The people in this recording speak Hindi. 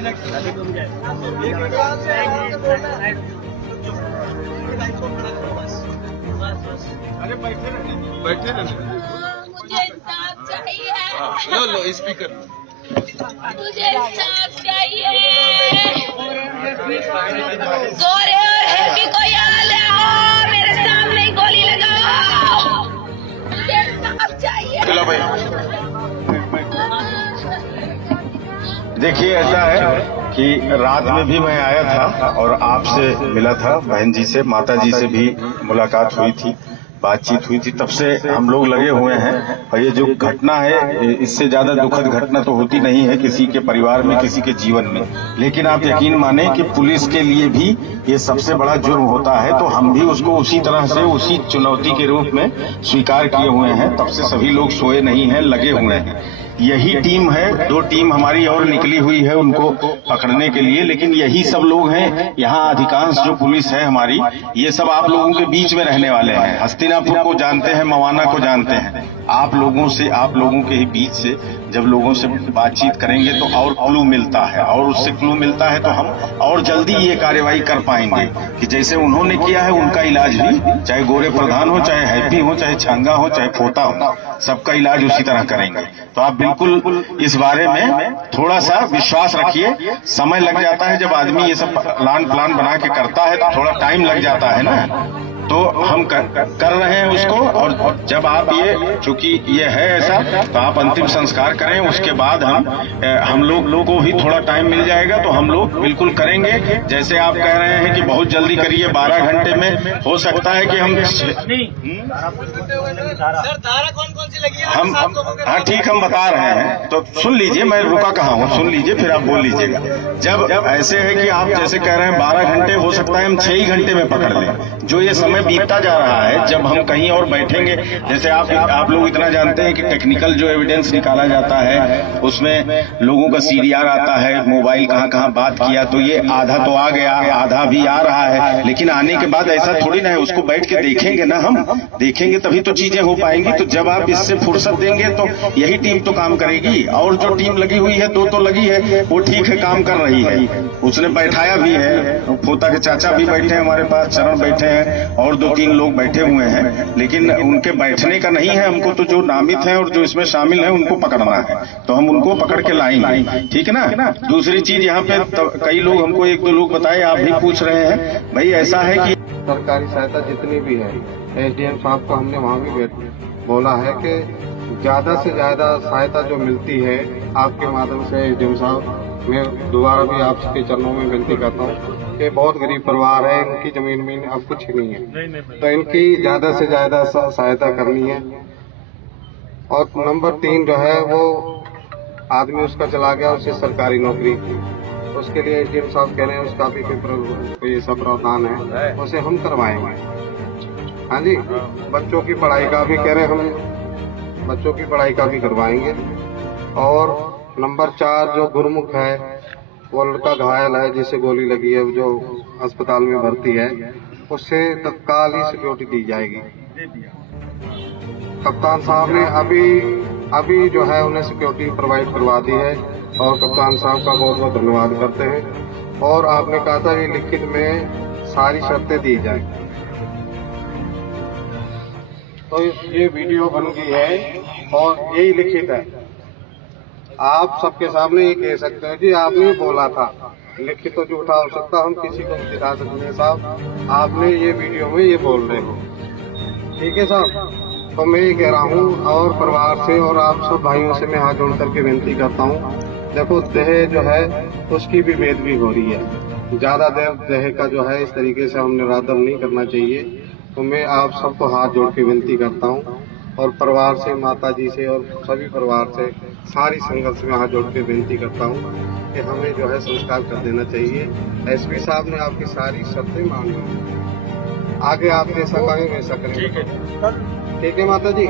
अरे बैठे रहने। मुझे इंसाफ चाहिए। लो लो स्पीकर। मुझे इंसाफ चाहिए। गोरे और हैप्पी को यहाँ ले आओ, मेरे सामने ही गोली लगाओ। मुझे इंसाफ चाहिए। चलो भाई। देखिए ऐसा है कि रात में भी मैं आया था और आपसे मिला था, बहन जी से, माता जी से भी मुलाकात हुई थी, बातचीत हुई थी। तब से हम लोग लगे हुए हैं और ये जो घटना है इससे ज्यादा दुखद घटना तो होती नहीं है किसी के परिवार में, किसी के जीवन में। लेकिन आप यकीन माने कि पुलिस के लिए भी ये सबसे बड़ा जुर्म होता है, तो हम भी उसको उसी तरह से, उसी चुनौती के रूप में स्वीकार किए हुए हैं। तब से सभी लोग सोए नहीं हैं, लगे हुए हैं। यही टीम है, 2 टीम हमारी और निकली हुई है उनको पकड़ने के लिए, लेकिन यही सब लोग हैं। यहाँ अधिकांश जो पुलिस है हमारी, ये सब आप लोगों के बीच में रहने वाले हैं। हस्तिनापुर को जानते हैं, मवाना को जानते हैं। आप लोगों के ही बीच से जब लोगों से बातचीत करेंगे तो और क्लू मिलता है, और उससे क्लू मिलता है तो हम और जल्दी ये कार्यवाही कर पाएंगे कि जैसे उन्होंने किया है उनका इलाज भी, चाहे गोरे प्रधान हो, चाहे हैप्पी हो, चाहे छांगा हो, चाहे फोता हो, सबका इलाज उसी तरह करेंगे। तो आप बिल्कुल इस बारे में थोड़ा सा विश्वास रखिए। समय लग जाता है जब आदमी ये सब प्लान बना के करता है, तो थोड़ा टाइम लग जाता है ना, तो हम कर रहे हैं उसको। और जब आप ये, चूंकि ये है ऐसा, तो आप अंतिम संस्कार करें, उसके बाद हम लोग को भी थोड़ा टाइम मिल जाएगा, तो हम लोग बिल्कुल करेंगे। जैसे आप कह रहे हैं कि बहुत जल्दी करिए, 12 घंटे में हो सकता है कि हम सर धारा कौन कौन सी लगी है? हाँ ठीक, हम बता रहे हैं, तो सुन लीजिए, मैं रुका कहाँ हूँ, सुन लीजिए फिर आप बोल लीजिएगा। जब ऐसे है कि आप जैसे कह रहे हैं 12 घंटे, हो सकता है हम 6 ही घंटे में पकड़ लें। जो ये समय बीतता जा रहा है, जब हम कहीं और बैठेंगे, जैसे आप लोग इतना जानते हैं कि टेक्निकल जो एविडेंस निकाला जाता है उसमें लोगों का सीडीआर आता है, मोबाइल कहाँ बात किया, तो ये आधा तो आ गया, आधा भी आ रहा है। लेकिन आने के बाद ऐसा थोड़ी ना है, उसको बैठ के देखेंगे ना, हम देखेंगे तभी तो चीजें हो पाएंगी। तो जब आप इससे फुर्सत देंगे तो यही टीम तो काम करेगी। और जो टीम लगी हुई है, 2 तो लगी है, वो ठीक है, काम कर रही है। उसने बैठाया भी है, फोता के चाचा भी बैठे हैं हमारे पास, चरण बैठे हैं, और 2-3 लोग बैठे हुए हैं। लेकिन उनके बैठने का नहीं है, हमको तो जो नामित हैं और जो इसमें शामिल हैं उनको पकड़ना है, तो हम उनको पकड़ के लाएंगे, ठीक है ना। दूसरी चीज, यहाँ पे कई लोग हमको 1-2 लोग बताए, आप भी पूछ रहे हैं, भाई ऐसा है कि सरकारी सहायता जितनी भी है, एसडीएम साहब को हमने वहाँ भी बोला है कि ज्यादा से ज्यादा सहायता जो मिलती है आपके माध्यम से, एसडीएम साहब, मैं दोबारा भी आपके चरणों में विनती करता हूँ कि बहुत गरीब परिवार है, इनकी जमीन में अब कुछ नहीं है, तो इनकी ज्यादा से ज्यादा सहायता करनी है। और नंबर 3 जो है, वो आदमी उसका चला गया, उससे सरकारी नौकरी, उसके लिए एसडीएम साहब कह रहे हैं उसका भी कोई ऐसा प्रावधान है, उसे हम करवाएंगे। हाँ जी, बच्चों की पढ़ाई का भी कह रहे हैं, हम बच्चों की पढ़ाई का भी करवाएंगे। और नंबर 4 जो गुरमुख है, वो लड़का घायल है, जिसे गोली लगी है, जो अस्पताल में भर्ती है, उससे तत्काल ही सिक्योरिटी दी जाएगी। कप्तान साहब ने अभी जो है उन्हें सिक्योरिटी प्रोवाइड करवा दी है, और कप्तान साहब का बहुत बहुत धन्यवाद करते हैं। और आपने कहा था ये लिखित में सारी शर्तें दी जाए, तो ये वीडियो बन गई है और यही लिखित है। आप सबके सामने ये कह सकते हैं कि आपने बोला था, लिखित तो झूठा हो सकता, हम किसी को नहीं दिखा सकते हैं साहब, आपने ये वीडियो में ये बोल रहे हो, ठीक है साहब। तो मैं ये कह रहा हूँ, और परिवार से और आप सब भाइयों से मैं हाथ जोड़ करके विनती करता हूँ, देखो दहेज जो है उसकी भी बेदबी हो रही है, ज्यादा देर दहेज का जो है इस तरीके से हमने निरादर नहीं करना चाहिए। तो मैं आप सबको हाथ जोड़ के विनती करता हूँ, और परिवार से, माता जी से और सभी परिवार से, सारी संघर्ष में हाथ जोड़ के विनती करता हूँ कि हमें जो है संस्कार कर देना चाहिए। एसपी साहब ने आपकी सारी शर्तें मान ली, आगे आप जैसा कहें वैसा करें, ठीक है माता जी।